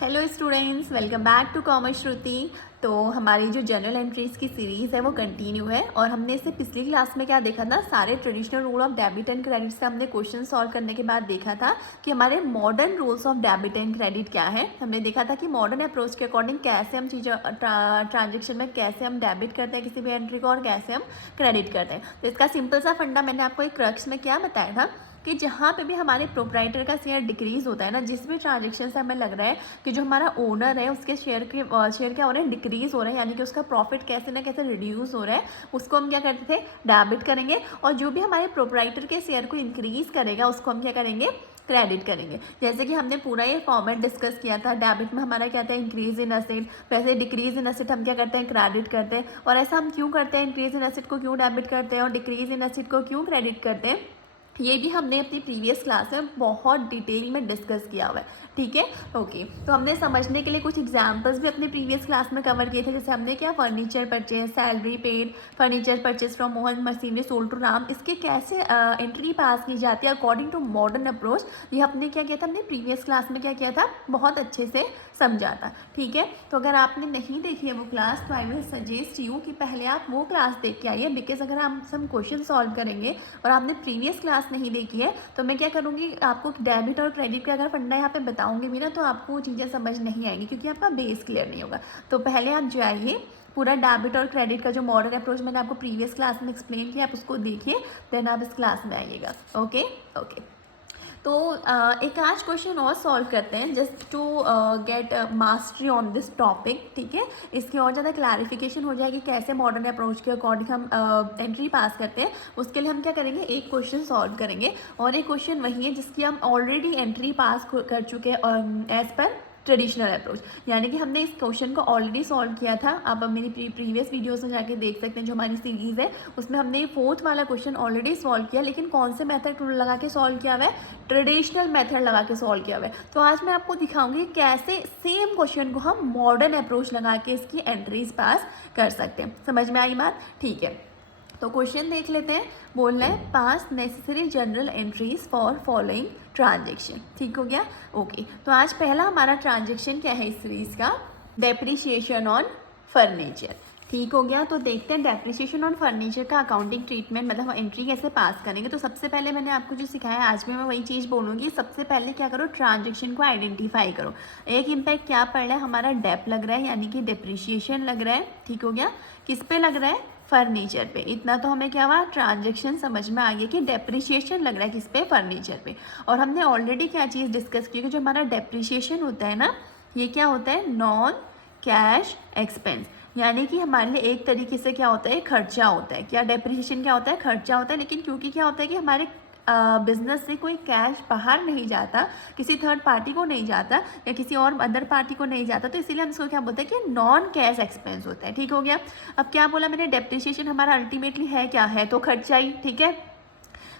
Hello students, welcome back to commerce Shruti. तो हमारी जो जनरल एंट्रीज की सीरीज़ है वो कंटिन्यू है और हमने इससे पिछली क्लास में क्या देखा था, सारे traditional rule of debit and credit से हमने क्वेश्चन सॉल्व करने के बाद देखा था कि हमारे modern rules of debit and credit क्या है। हमने देखा था कि मॉडर्न अप्रोच के अकॉर्डिंग कैसे हम चीज़ें ट्रांजेक्शन में कैसे हम डेबिट करते हैं किसी भी एंट्री को और कैसे हम क्रेडिट करते हैं। तो इसका सिंपल सा फंडा मैंने आपको एक क्रक्स में क्या बताया था कि जहाँ पे भी हमारे प्रोप्राइटर का शेयर डिक्रीज होता है ना, जिस भी ट्रांजेक्शन से हमें लग रहा है कि जो हमारा ओनर है उसके शेयर क्या हो रहे हैं, डिक्रीज हो रहे हैं, यानी कि उसका प्रॉफिट कैसे ना कैसे रिड्यूस हो रहा है, उसको हम क्या करते थे, डेबिट करेंगे। और जो भी हमारे प्रोप्राइटर के शेयर को इंक्रीज करेगा उसको हम क्या करेंगे, क्रेडिट करेंगे। जैसे कि हमने पूरा ये फॉर्मेट डिस्कस किया था, डेबिट में हमारा क्या था, इंक्रीज इन असेट, वैसे डिक्रीज इन असेट हम क्या करते हैं, क्रेडिट करते हैं। और ऐसा हम क्यों करते हैं, इंक्रीज इन असेट को क्यों डेबिट करते हैं और डिक्रीज इन असेट को क्यों क्रेडिट करते हैं, ये भी हमने अपनी प्रीवियस क्लास में बहुत डिटेल में डिस्कस किया हुआ है। ठीक है, ओके। तो हमने समझने के लिए कुछ एग्जांपल्स भी अपनी प्रीवियस क्लास में कवर किए थे। जैसे हमने क्या, furniture purchase, salary paid, furniture purchase from Mohan machinery sold to Ram, इसके कैसे एंट्री पास की जाती है अकॉर्डिंग टू मॉडर्न अप्रोच, ये हमने क्या किया था, हमने प्रीवियस क्लास में क्या किया था, बहुत अच्छे से समझा था। ठीक है, तो अगर आपने नहीं देखी है वो क्लास तो आई विल सजेस्ट यू कि पहले आप वो क्लास देख के आइए, बिकॉज अगर हम सब क्वेश्चन सॉल्व करेंगे और आपने प्रीवियस क्लास नहीं देखी है तो मैं क्या करूँगी, आपको डेबिट और क्रेडिट का अगर फंडा यहाँ पे बताऊँगी भी ना तो आपको वो चीज़ें समझ नहीं आएंगी क्योंकि आपका बेस क्लियर नहीं होगा। तो पहले आप जाइए, पूरा डेबिट और क्रेडिट का जो मॉडर्न अप्रोच मैंने आपको प्रीवियस क्लास में एक्सप्लेन किया आप उसको देखिए, देन आप इस क्लास में आइएगा। Okay okay. तो एक आज क्वेश्चन और सॉल्व करते हैं just to get mastery on this topic. ठीक है, इसकी और ज़्यादा क्लैरिफिकेशन हो जाएगी कैसे मॉडर्न अप्रोच के अकॉर्डिंग हम एंट्री पास करते हैं। उसके लिए हम क्या करेंगे, एक क्वेश्चन सॉल्व करेंगे और एक क्वेश्चन वही है जिसकी हम ऑलरेडी एंट्री पास कर चुके हैं एज पर ट्रेडिशनल अप्रोच, यानी कि हमने इस क्वेश्चन को ऑलरेडी सॉल्व किया था। आप मेरी प्रीवियस वीडियोस में जाके देख सकते हैं, जो हमारी सीरीज़ है उसमें हमने फोर्थ वाला क्वेश्चन ऑलरेडी सॉल्व किया, लेकिन कौन से मेथड लगा के सॉल्व किया हुआ है, ट्रेडिशनल मेथड लगा के सॉल्व किया हुआ है। तो आज मैं आपको दिखाऊंगी कैसे सेम क्वेश्चन को हम मॉडर्न अप्रोच लगा के इसकी एंट्रीज पास कर सकते हैं। समझ में आई बात? ठीक है, तो क्वेश्चन देख लेते हैं। बोलना है पास necessary general entries for following transaction. ठीक हो गया, ओके। तो आज पहला हमारा ट्रांजेक्शन क्या है इस सीरीज का, डेप्रिसिएशन ऑन फर्नीचर। ठीक हो गया, तो देखते हैं डेप्रिसिएशन ऑन फर्नीचर का अकाउंटिंग ट्रीटमेंट, मतलब एंट्री कैसे पास करेंगे। तो सबसे पहले मैंने आपको जो सिखाया आज भी मैं वही चीज़ बोलूँगी। सबसे पहले क्या करो, ट्रांजेक्शन को आइडेंटिफाई करो। एक इम्पैक्ट क्या पड़ रहा है, हमारा डेप लग रहा है यानी कि डेप्रिसिएशन लग रहा है। ठीक हो गया, किस पे लग रहा है, फर्नीचर पे। इतना तो हमें क्या हुआ, ट्रांजेक्शन समझ में आ गया कि डेप्रिसिएशन लग रहा है किस पे, फर्नीचर पे। और हमने ऑलरेडी क्या चीज़ डिस्कस की कि जो हमारा डेप्रिसिएशन होता है ना, ये क्या होता है, नॉन कैश एक्सपेंस, यानी कि हमारे लिए एक तरीके से क्या होता है, खर्चा होता है। क्या डेप्रिसिएशन क्या होता है, खर्चा होता है। लेकिन क्योंकि क्या होता है कि हमारे बिजनेस से कोई कैश बाहर नहीं जाता, किसी थर्ड पार्टी को नहीं जाता या किसी और अदर पार्टी को नहीं जाता, तो इसीलिए हम इसको क्या बोलते हैं कि नॉन कैश एक्सपेंस होता है। ठीक हो गया। अब क्या बोला मैंने, डेप्रिसिएशन हमारा अल्टीमेटली है क्या है, तो खर्चा ही। ठीक है,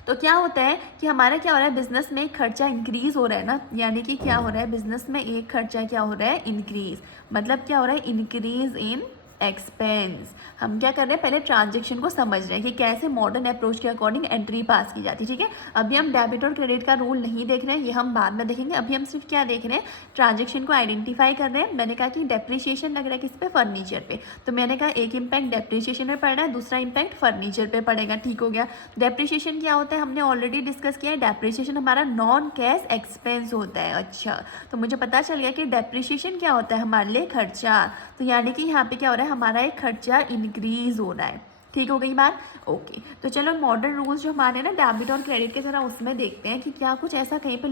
तो क्या होता है कि हमारा क्या हो रहा है, बिजनेस में एक खर्चा इंक्रीज हो रहा है ना, यानी कि क्या हो रहा है, बिजनेस में एक खर्चा क्या हो रहा है, इंक्रीज। मतलब क्या हो रहा है, इंक्रीज इन एक्सपेंस। हम क्या कर रहे हैं, पहले ट्रांजेक्शन को समझ रहे हैं कि कैसे मॉडर्न अप्रोच के अकॉर्डिंग एंट्री पास की जाती है। ठीक है, अभी हम डेबिट और क्रेडिट का रूल नहीं देख रहे हैं, ये हम बाद में देखेंगे। अभी हम सिर्फ क्या देख रहे हैं, ट्रांजेक्शन को आइडेंटिफाई कर रहे हैं। मैंने कहा कि डेप्रिसिएशन लग रहा है किस पे, फर्नीचर पे। तो मैंने कहा एक इम्पैक्ट डेप्रिसिएशन में पड़ रहा है, दूसरा इम्पैक्ट फर्नीचर पे पड़ेगा। ठीक हो गया। डेप्रिसिएशन क्या होता है, हमने ऑलरेडी डिस्कस किया है, डेप्रिसिएशन हमारा नॉन कैश एक्सपेंस होता है। अच्छा, तो मुझे पता चल गया कि डेप्रिसिएशन क्या होता है, हमारे लिए खर्चा। तो यानी कि यहाँ पे क्या हो रहा है, हमारा एक खर्चा इंक्रीज हो रहा है। ठीक हो गई बात, ओके। तो चलो मॉडर्न रूल्स जो हमारे ना डेबिट और क्रेडिट के जरा उसमें देखते हैं कि क्या कुछ ऐसा कहीं पे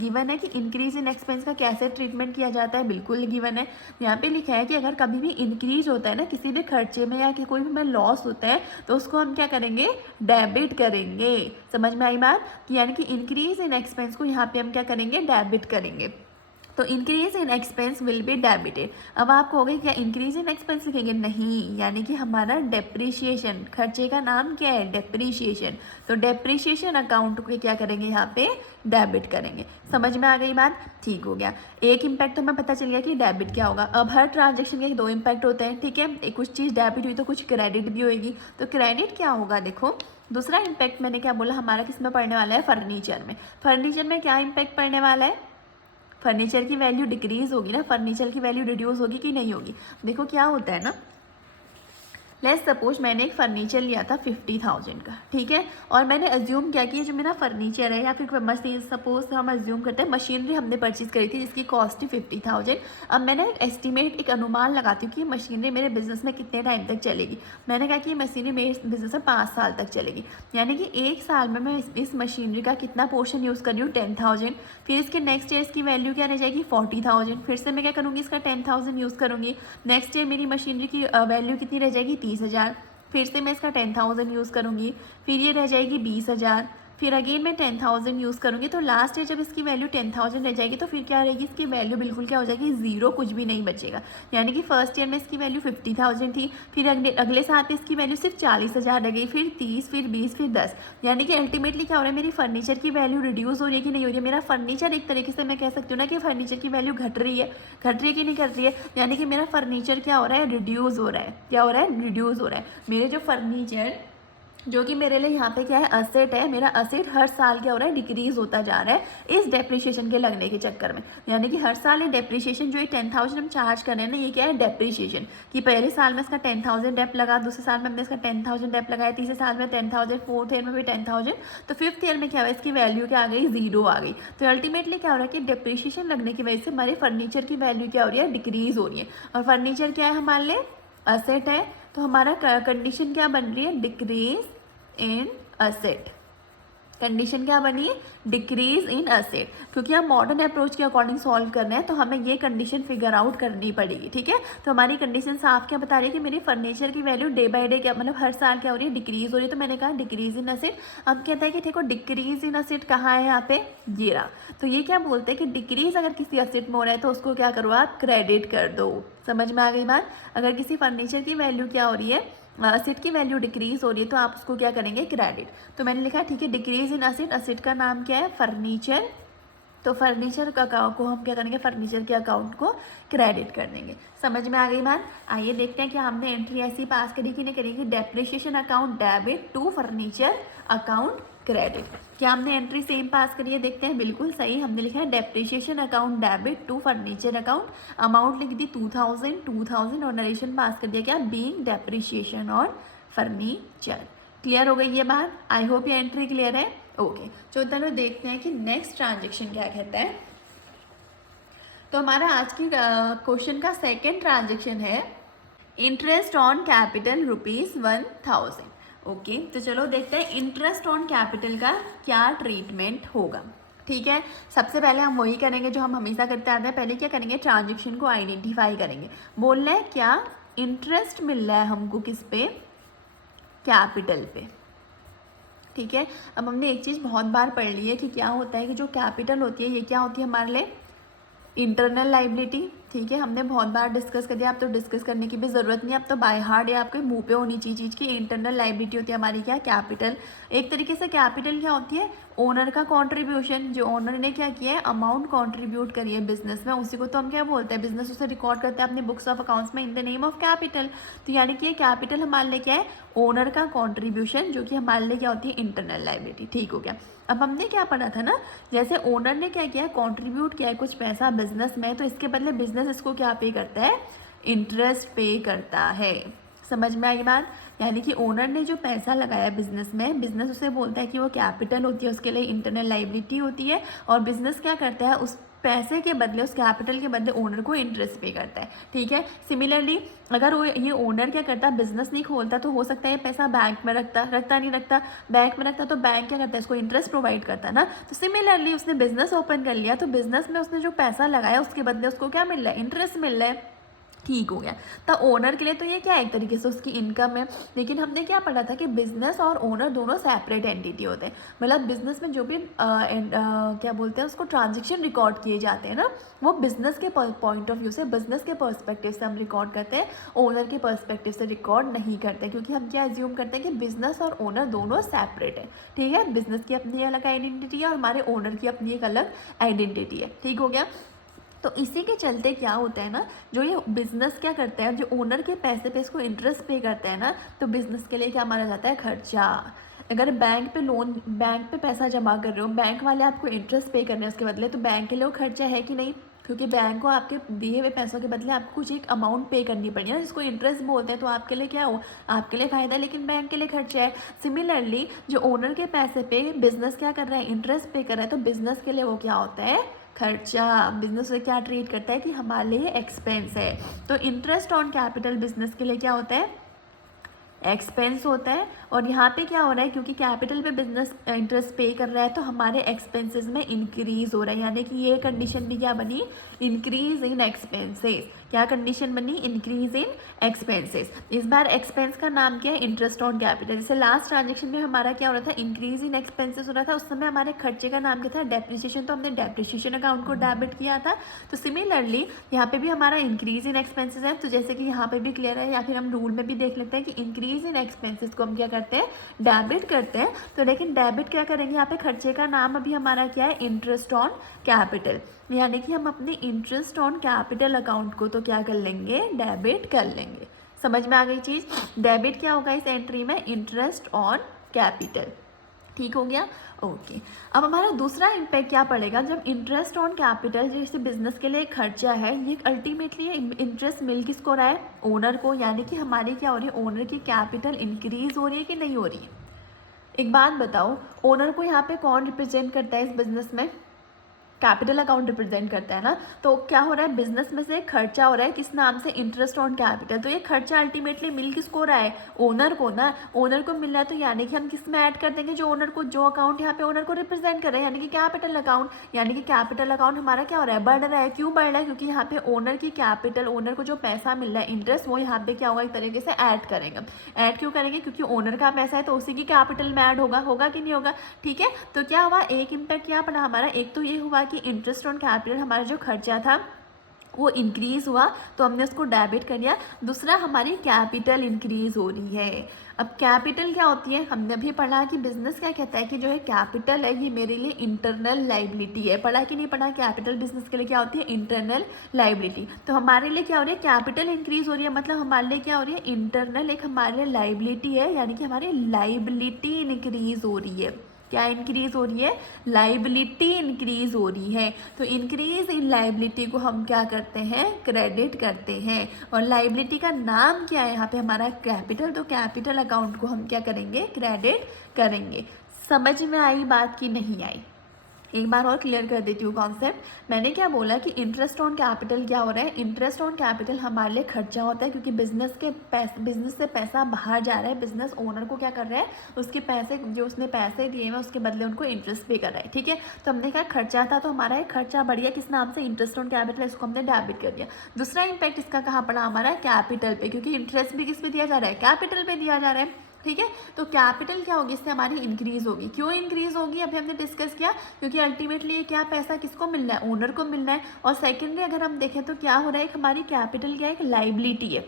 गिवन है कि इंक्रीज इन एक्सपेंस का कैसे ट्रीटमेंट किया जाता है। बिल्कुल गिवन है, यहाँ पे लिखा है कि अगर कभी भी इंक्रीज होता है ना किसी भी खर्चे में या कि कोई भी हमें लॉस होता है तो उसको हम क्या करेंगे, डेबिट करेंगे। समझ में आई बात? यानी कि इंक्रीज इन एक्सपेंस को यहाँ पे हम क्या करेंगे, डेबिट करेंगे। तो increase in expense will be debited. अब आप कहोगे क्या इंक्रीज इन एक्सपेंस लिखेंगे, नहीं, यानी कि हमारा डेप्रिसिएशन, खर्चे का नाम क्या है, डेप्रिसिएशन। तो डेप्रिसिएशन अकाउंट को क्या करेंगे, यहाँ पे डेबिट करेंगे। समझ में आ गई बात? ठीक हो गया। एक इम्पैक्ट तो हमें पता चल गया कि डेबिट क्या होगा। अब हर ट्रांजेक्शन के दो इम्पैक्ट होते हैं। ठीक है, कुछ चीज़ डेबिट हुई तो कुछ क्रेडिट भी होगी। तो क्रेडिट क्या होगा, देखो दूसरा इम्पैक्ट मैंने क्या बोला, हमारा किस में पड़ने वाला है, फर्नीचर में। फर्नीचर में क्या इम्पैक्ट पड़ने वाला है, फर्नीचर की वैल्यू डिक्रीज होगी ना, फर्नीचर की वैल्यू रिड्यूस होगी कि नहीं होगी। देखो क्या होता है ना, लेट्स सपोज मैंने एक फर्नीचर लिया था 50,000 का, ठीक है, और मैंने अज्यूम किया कि ये जो मेरा फर्नीचर है या फिर मशीन, सपोज हम अज्यूम करते हैं मशीनरी हमने परचेज करी थी जिसकी कॉस्ट थी 50,000। अब मैंने एक एस्टिमेट, एक अनुमान लगाती हूँ कि ये मशीनरी मेरे बिजनेस में कितने टाइम तक चलेगी। मैंने कहा कि ये मशीनरी मेरे बिजनेस में 5 साल तक चलेगी, यानी कि एक साल में मैं इस मशीनरी का कितना पोर्शन यूज़ कर रही हूँ, 10,000। फिर इसके नेक्स्ट ईयर इसकी वैल्यू क्या रह जाएगी, 40,000। फिर से मैं क्या करूँगी, इसका 10,000 यूज़ करूँगी। नेक्स्ट ईयर मेरी मशीनरी की वैल्यू कितनी रह जाएगी, 30,000। फिर से मैं इसका 10,000 यूज़ करूँगी, फिर ये रह जाएगी 20,000। फिर अगेन मैं 10,000 यूज़ करूँगी, तो लास्ट ईयर जब इसकी वैल्यू 10,000 रह जाएगी तो फिर क्या रहेगी, इसकी वैल्यू बिल्कुल क्या हो जाएगी, ज़ीरो, कुछ भी नहीं बचेगा। यानी कि फर्स्ट ईयर में इसकी वैल्यू 50,000 थी, फिर अगले साल में इसकी वैल्यू सिर्फ 40,000 रह गई, फिर 30, फिर 20, फिर 10। यानी कि अल्टीमेटली क्या हो रहा है, मेरी फर्नीचर की वैल्यू रिड्यूस हो रही है कि नहीं हो रही है। मेरा फर्नीचर एक तरीके से मैं कह सकती हूँ ना कि फर्नीचर की वैल्यू घट रही है कि नहीं घट रही है। यानी कि मेरा फर्नीचर क्या हो रहा है, रिड्यूस हो रहा है। क्या हो रहा है, रिड्यूस हो रहा है। मेरे जो फर्नीचर, जो कि मेरे लिए यहाँ पे क्या है, असेट है, मेरा असेट हर साल क्या हो रहा है, डिक्रीज होता जा रहा है इस डेप्रिशिएशन के लगने के चक्कर में। यानी कि हर साल ये डेप्रिशिएशन, जो ये 10,000 हम चार्ज कर रहे हैं ना, ये क्या है, डेप्रिशिएशन। कि पहले साल में इसका 10,000 डेप लगा, दूसरे साल में हमने इसका 10,000 डेप लगाया, तीसरे साल में 10,000, फोर्थ ईयर में भी 10,000, तो फिफ्थ ईयर में क्या हुआ, इसकी वैल्यू क्या आ गई, जीरो आ गई। तो अल्टीमेटली क्या हो रहा है कि डेप्रिशिएशन लगने की वजह से हमारे फर्नीचर की वैल्यू क्या हो रही है, डिक्रीज हो रही है। और फर्नीचर क्या है, हमारे लिए असेट है, तो हमारा कंडीशन क्या बन रही है, डिक्रीज इन असेट। कंडीशन क्या बनी है, डिक्रीज इन असेट। क्योंकि हम मॉडर्न अप्रोच के अकॉर्डिंग सॉल्व कर रहे हैं तो हमें ये कंडीशन फिगर आउट करनी पड़ेगी, ठीक है। तो हमारी कंडीशन साफ क्या बता रही है कि मेरी फर्नीचर की वैल्यू डे बाय डे क्या, मतलब हर साल क्या हो रही है, डिक्रीज हो रही है। तो मैंने कहा डिक्रीज इन असेट। अब कहता है कि देखो डिक्रीज इन असेट कहाँ है, यहाँ पे ये रहा। तो ये क्या बोलते हैं कि डिक्रीज अगर किसी असेट में हो रहा है तो उसको क्या करो, आप क्रेडिट कर दो। समझ में आ गई बात। अगर किसी फर्नीचर की वैल्यू क्या हो रही है, असेट की वैल्यू डिक्रीज हो रही है, तो आप उसको क्या करेंगे, क्रेडिट। तो मैंने लिखा ठीक है, डिक्रीज इन असेट, असेट का नाम क्या है, फर्नीचर। तो फर्नीचर का अकाउंट को हम क्या करेंगे, फर्नीचर के अकाउंट को क्रेडिट कर देंगे। समझ में आ गई बात। आइए देखते हैं कि हमने एंट्री ऐसी पास करी कि नहीं करी, कि depreciation account debit to furniture account credit. क्या हमने एंट्री सेम पास करी है, देखते हैं। बिल्कुल सही, हमने लिखा है depreciation account debit to furniture account. Amount लिख दी 2,000 और नरेशन पास कर दिया क्या, बीइंग डेप्रिशिएशन और फर्नीचर। क्लियर हो गई ये बात। आई होप ये एंट्री क्लियर है। ओके, चलो देखते हैं कि नेक्स्ट ट्रांजेक्शन क्या कहता है। तो हमारा आज की क्वेश्चन का सेकेंड ट्रांजेक्शन है इंटरेस्ट ऑन कैपिटल ₹1,000। ओके, तो चलो देखते हैं इंटरेस्ट ऑन कैपिटल का क्या ट्रीटमेंट होगा। ठीक है, सबसे पहले हम वही करेंगे जो हम हमेशा करते आते हैं। पहले क्या करेंगे, ट्रांजेक्शन को आइडेंटिफाई करेंगे। बोल रहे हैं क्या इंटरेस्ट मिल रहा है हमको, किस पे, कैपिटल पे। ठीक है, अब हमने एक चीज़ बहुत बार पढ़ ली है कि क्या होता है कि जो कैपिटल होती है ये क्या होती है हमारे लिए, इंटरनल लाइबिलिटी। ठीक है, हमने बहुत बार डिस्कस कर दिया, अब तो डिस्कस करने की भी ज़रूरत नहीं है, अब तो बाय हार्ट या आपके मुंह पे होनी चाहिए चीज़ की इंटरनल लाइबिलिटी होती है हमारी क्या, कैपिटल। एक तरीके से कैपिटल क्या होती है, ओनर का कंट्रीब्यूशन। जो ओनर ने क्या किया है, अमाउंट कंट्रीब्यूट करी है बिजनेस में, उसी को तो हम क्या बोलते हैं, बिजनेस उसे रिकॉर्ड करते हैं अपने बुक्स ऑफ अकाउंट्स में in the name of capital. तो यानी कि ये कैपिटल हमारे लिए क्या है, ओनर का कंट्रीब्यूशन, जो कि हमारे लिए क्या होती है, इंटरनल लाइबिलिटी। ठीक हो गया। अब हमने क्या पढ़ा था ना, जैसे ओनर ने क्या किया है, कंट्रीब्यूट किया है कुछ पैसा बिजनेस में, तो इसके बदले बिजनेस इसको क्या पे करता है, इंटरेस्ट पे करता है। समझ में आई बात। यानी कि ओनर ने जो पैसा लगाया बिजनेस में, बिजनेस उसे बोलता है कि वो कैपिटल होती है, उसके लिए इंटरनल लाइबिलिटी होती है, और बिजनेस क्या करता है, उस पैसे के बदले, उस कैपिटल के बदले ओनर को इंटरेस्ट पे करता है। ठीक है, सिमिलरली अगर वो ये ओनर क्या करता, बिजनेस नहीं खोलता, तो हो सकता है ये पैसा बैंक में रखता बैंक में रखता, तो बैंक क्या करता है, उसको इंटरेस्ट प्रोवाइड करता है ना। तो सिमिलरली उसने बिजनेस ओपन कर लिया, तो बिजनेस में उसने जो पैसा लगाया उसके बदले उसको क्या मिल रहा है, इंटरेस्ट मिल रहा है। ठीक हो गया। तो ओनर के लिए तो ये क्या है, एक तरीके से उसकी इनकम है। लेकिन हमने क्या पढ़ा था कि बिजनेस और ओनर दोनों सेपरेट एंटिटी होते हैं। मतलब बिजनेस में जो भी क्या बोलते हैं उसको, ट्रांजेक्शन रिकॉर्ड किए जाते हैं ना, वो बिजनेस के पॉइंट ऑफ व्यू से, बिजनेस के पर्सपेक्टिव से हम रिकॉर्ड करते हैं, ओनर के पर्सपेक्टिव से रिकॉर्ड नहीं करते, क्योंकि हम क्या एज्यूम करते हैं कि बिजनेस और ओनर दोनों सेपरेट है। ठीक है, बिजनेस की अपनी अलग आइडेंटिटी है और हमारे ओनर की अपनी एक अलग आइडेंटिटी है। ठीक हो गया। तो इसी के चलते क्या होता है ना, जो ये बिजनेस क्या करता है, जो ओनर के पैसे पे इसको इंटरेस्ट पे करता है ना, तो बिजनेस के लिए क्या माना जाता है, खर्चा। अगर बैंक पे पैसा जमा कर रहे हो, बैंक वाले आपको इंटरेस्ट पे कर रहे हैं उसके बदले, तो बैंक के लिए वो खर्चा है कि नहीं? क्योंकि बैंक को आपके दिए हुए पैसों के बदले आपको कुछ एक अमाउंट पे करनी पड़ी है ना, जिसको इंटरेस्ट बोलते हैं। तो आपके लिए क्या हो, आपके लिए फ़ायदा है, लेकिन बैंक के लिए खर्चा है। सिमिलरली जो ओनर के पैसे पे बिजनेस क्या कर रहा है, इंटरेस्ट पे कर रहा है, तो बिजनेस के लिए वो क्या होता है, खर्चा। बिजनेस में क्या ट्रीट करता है कि हमारे लिए एक्सपेंस है। तो इंटरेस्ट ऑन कैपिटल बिजनेस के लिए क्या होता है, एक्सपेंस होता है। और यहाँ पे क्या हो रहा है, क्योंकि कैपिटल पे बिजनेस इंटरेस्ट पे कर रहा है, तो हमारे एक्सपेंसेस में इंक्रीज हो रहा है, यानी कि ये कंडीशन भी क्या बनी, इंक्रीज इन एक्सपेंसेस। क्या कंडीशन बनी, इंक्रीज इन एक्सपेंसेस। इस बार एक्सपेंस का नाम क्या है, इंटरेस्ट ऑन कैपिटल। जैसे लास्ट ट्रांजेक्शन में हमारा क्या हो रहा था, इंक्रीज इन एक्सपेंसेस हो रहा था, उस समय हमारे खर्चे का नाम क्या था, डेप्रिसिएशन। तो हमने डेप्रिसिएशन अकाउंट को डेबिट किया था। तो सिमिलरली यहाँ पे भी हमारा इंक्रीज इन एक्सपेंसेस है, तो जैसे कि यहाँ पे भी क्लियर है, या फिर हम रूल में भी देख लेते हैं कि इंक्रीज इन एक्सपेंसेस को हम क्या करते हैं, डेबिट करते हैं। तो लेकिन डेबिट क्या करेंगे, यहाँ पे खर्चे का नाम अभी हमारा क्या है, इंटरेस्ट ऑन कैपिटल, यानी कि हम अपने इंटरेस्ट ऑन कैपिटल अकाउंट को तो क्या कर लेंगे, डेबिट कर लेंगे। समझ में आ गई चीज़? डेबिट क्या होगा इस एंट्री में, इंटरेस्ट ऑन कैपिटल। ठीक हो गया, ओके। अब हमारा दूसरा इम्पैक्ट क्या पड़ेगा, जब इंटरेस्ट ऑन कैपिटल जैसे बिजनेस के लिए खर्चा है, ये अल्टीमेटली इंटरेस्ट मिल किसको रहा है, ओनर को। यानी कि हमारी क्या हो रही है, ओनर की कैपिटल इंक्रीज हो रही है कि नहीं हो रही है? एक बात बताओ, ओनर को यहाँ पे कौन रिप्रेजेंट करता है इस बिजनेस में, कैपिटल अकाउंट रिप्रेजेंट करता है ना। तो क्या हो रहा है, बिजनेस में से खर्चा हो रहा है किस नाम से, इंटरेस्ट ऑन कैपिटल। तो ये खर्चा अल्टीमेटली मिल किसको रहा है, ओनर को ना। ओनर को मिल रहा है, तो यानी कि हम किस में ऐड कर देंगे, जो ओनर को, जो अकाउंट यहाँ पे ओनर को रिप्रेजेंट कर रहा है, यानी कि कैपिटल अकाउंट। यानी कि कैपिटल अकाउंट हमारा क्या हो रहा है, बढ़ रहा है। क्यों बढ़ रहा है, क्योंकि यहाँ पे ओनर की कैपिटल, ओनर को जो पैसा मिल रहा है इंटरेस्ट, वो यहाँ पे क्या होगा, एक तरीके से ऐड करेंगे। ऐड क्यों करेंगे, क्योंकि ओनर का पैसा है तो उसी की कैपिटल में ऐड होगा कि नहीं होगा? ठीक है, तो क्या हुआ, एक इम्पैक्ट क्या पड़ा हमारा, एक तो ये हुआ कि इंटरेस्ट ऑन कैपिटल हमारा जो खर्चा था वो इंक्रीज हुआ, तो हमने उसको डेबिट कर दिया। दूसरा, हमारी कैपिटल इंक्रीज हो रही है। अब कैपिटल क्या होती है, हमने भी पढ़ा कि बिजनेस क्या कहता है कि जो है कैपिटल है ये मेरे लिए इंटरनल लाइबिलिटी है। पढ़ा कि नहीं पढ़ा, कैपिटल बिजनेस के लिए क्या होती है, इंटरनल लाइबिलिटी। तो हमारे लिए क्या हो रही है, कैपिटल इंक्रीज हो रही है, मतलब हमारे लिए क्या हो रही है, इंटरनल एक हमारे लिए लाइबिलिटी है, यानी कि हमारी लाइबिलिटी इंक्रीज हो रही है। क्या इंक्रीज हो रही है, लाइबिलिटी इंक्रीज हो रही है। तो इंक्रीज इन लाइबिलिटी को हम क्या करते हैं, क्रेडिट करते हैं। और लाइबिलिटी का नाम क्या है यहाँ पे हमारा, कैपिटल। तो कैपिटल अकाउंट को हम क्या करेंगे, क्रेडिट करेंगे। समझ में आई बात की नहीं आई? एक बार और क्लियर कर देती हूँ कॉन्सेप्ट। मैंने क्या बोला कि इंटरेस्ट ऑन कैपिटल क्या हो रहा है, इंटरेस्ट ऑन कैपिटल हमारे लिए खर्चा होता है, क्योंकि बिजनेस से पैसा बाहर जा रहा है। बिजनेस ओनर को क्या कर रहा है, उसके पैसे, जो उसने पैसे दिए हैं उसके बदले उनको इंटरेस्ट पे कर रहा है। ठीक है, तो हमने कहा खर्चा था, तो हमारा एक खर्चा बढ़ गया किस नाम से, इंटरेस्ट ऑन कैपिटल, इसको हमने डेबिट कर दिया। दूसरा इम्पैक्ट इसका कहाँ पड़ा हमारा, कैपिटल पे, क्योंकि इंटरेस्ट भी किस पे दिया जा रहा है, कैपिटल पे दिया जा रहा है। ठीक है, तो कैपिटल क्या होगी, इससे हमारी इंक्रीज होगी। क्यों इंक्रीज होगी, अभी हमने डिस्कस किया, क्योंकि अल्टीमेटली ये क्या, पैसा किसको मिलना है, ओनर को मिलना है। और सेकेंडली अगर हम देखें तो क्या हो रहा है, हमारी कैपिटल क्या है, एक लाइबिलिटी है।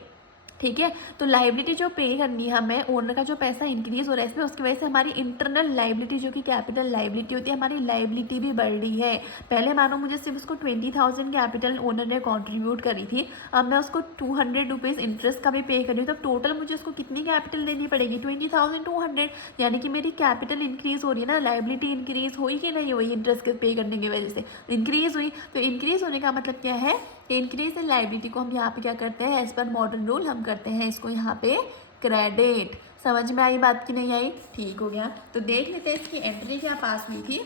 ठीक है, तो लाइबिलिटी जो पे करनी है हमें, ओनर का जो पैसा इंक्रीज हो रहा है इसमें, उसकी वजह से हमारी इंटरनल लाइबिलिटी जो कि कैपिटल लाइबिलिटी होती है, हमारी लाइबिलिटी भी बढ़ रही है। पहले मानो मुझे सिर्फ उसको 20,000 कैपिटल ओनर ने कॉन्ट्रीब्यूट करी थी, अब मैं उसको 200 रुपीज़ इंटरेस्ट का भी पे कर रही हूँ, तो टोटल मुझे उसको कितनी कैपिटल देनी पड़ेगी, 20,200। यानी कि मेरी कैपिटल इंक्रीज हो रही है ना, लाइबिलिटी इंक्रीज हुई कि नहीं हुई, इंटरेस्ट पे करने की वजह से इंक्रीज हुई। तो इंक्रीज होने का मतलब क्या है, इंक्रीज इन लाइबिलिटी को हम यहाँ पे क्या करते हैं, एज पर मॉडर्न रूल हम करते हैं इसको यहाँ पे क्रेडिट। समझ में आई बात की नहीं आई? ठीक हो गया, तो देख लेते हैं इसकी एंट्री क्या पास हुई थी।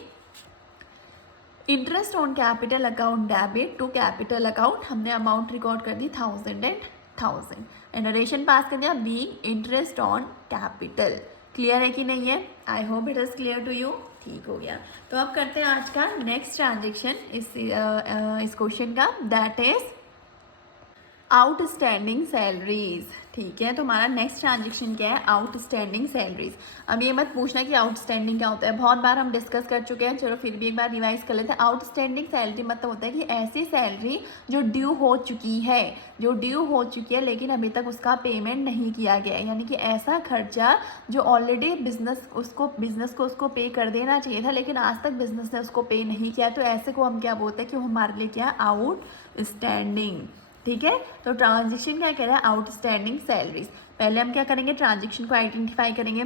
Interest on capital account debit to capital account, हमने अमाउंट रिकॉर्ड कर दी 1000 एंड 1000, एंड नरेशन पास कर दिया be interest on capital. Clear है कि नहीं है? I hope it is clear to you. ठीक हो गया, तो अब करते हैं आज का नेक्स्ट ट्रांजेक्शन इस क्वेश्चन का, दैट इज आउटस्टैंडिंग सैलरीज। ठीक है, तो हमारा नेक्स्ट ट्रांजेक्शन क्या है, आउटस्टैंडिंग सैलरीज। अब ये मत पूछना कि आउटस्टैंडिंग क्या होता है, बहुत बार हम डिस्कस कर चुके हैं, चलो फिर भी एक बार रिवाइज कर लेते हैं। आउटस्टैंडिंग सैलरी मतलब होता है कि ऐसी सैलरी जो ड्यू हो चुकी है, जो ड्यू हो चुकी है लेकिन अभी तक उसका पेमेंट नहीं किया गया है, यानी कि ऐसा खर्चा जो ऑलरेडी बिजनेस को उसको पे कर देना चाहिए था, लेकिन आज तक बिजनेस ने उसको पे नहीं किया, तो ऐसे को हम क्या बोलते हैं कि वो हमारे लिए क्या है, आउटस्टैंडिंग। ठीक है, तो ट्रांजेक्शन क्या कह रहा है, आउटस्टैंडिंग सैलरीज। पहले हम क्या करेंगे, ट्रांजेक्शन को आइडेंटिफाई करेंगे।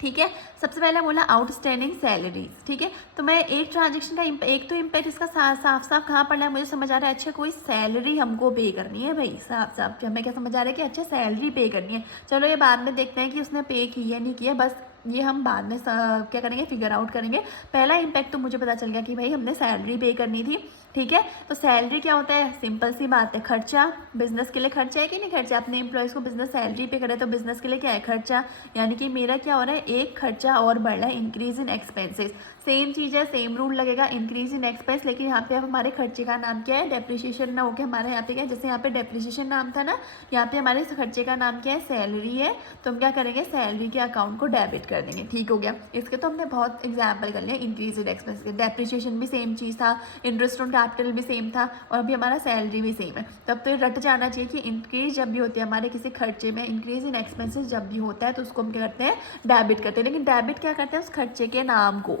ठीक है। सबसे पहले बोला आउटस्टैंडिंग सैलरीज, ठीक है। तो मैं एक ट्रांजेक्शन का एक तो इम्पैक्ट इसका साफ साफ कहाँ पड़ रहा है मुझे समझ आ रहा है, अच्छा कोई सैलरी हमको पे करनी है भाई, साफ साफ हमें क्या समझ आ रहा है कि अच्छा सैलरी पे करनी है। चलो ये बाद में देखते हैं कि उसने पे की है नहीं किया, बस ये हम बाद में क्या करेंगे, फिगर आउट करेंगे। पहला इम्पैक्ट तो मुझे पता चल गया कि भाई हमने सैलरी पे करनी थी, ठीक है। तो सैलरी क्या होता है, सिंपल सी बात है, खर्चा। बिजनेस के लिए खर्चा है कि नहीं खर्चा, अपने एम्प्लॉयज़ को बिजनेस सैलरी पे करे तो बिजनेस के लिए क्या है, खर्चा। यानी कि मेरा क्या हो रहा है, एक खर्चा और बढ़ रहा है, इंक्रीज इन एक्सपेंसेस। सेम चीज़ है, सेम रूल लगेगा, इंक्रीज इन एक्सपेंस, लेकिन यहाँ पे अब हमारे खर्चे का नाम क्या है, डेप्रिसिएशन ना होकर हमारे यहाँ पे क्या है, जैसे यहाँ पे डेप्रिसिएशन नाम था ना, यहाँ पे हमारे खर्चे का नाम क्या है, सैलरी है। तो हम क्या करेंगे, सैलरी के अकाउंट को डेबिट कर देंगे, ठीक हो गया। इसके तो हमने बहुत एग्जाम्पल कर लिया, इंक्रीज इन एक्सपेंस के, डेप्रिसिएशन भी सेम चीज़ था, इंटरेस्ट ऑन कैपिटल भी सेम था, और अभी हमारा सैलरी भी सेम है। तब तो ये रट जाना चाहिए कि इंक्रीज जब भी होती है हमारे किसी खर्चे में, इंक्रीज इन एक्सपेंसेस जब भी होता है तो उसको हम क्या करते हैं, डेबिट करते हैं। लेकिन डेबिट क्या करते हैं, उस खर्चे के नाम को,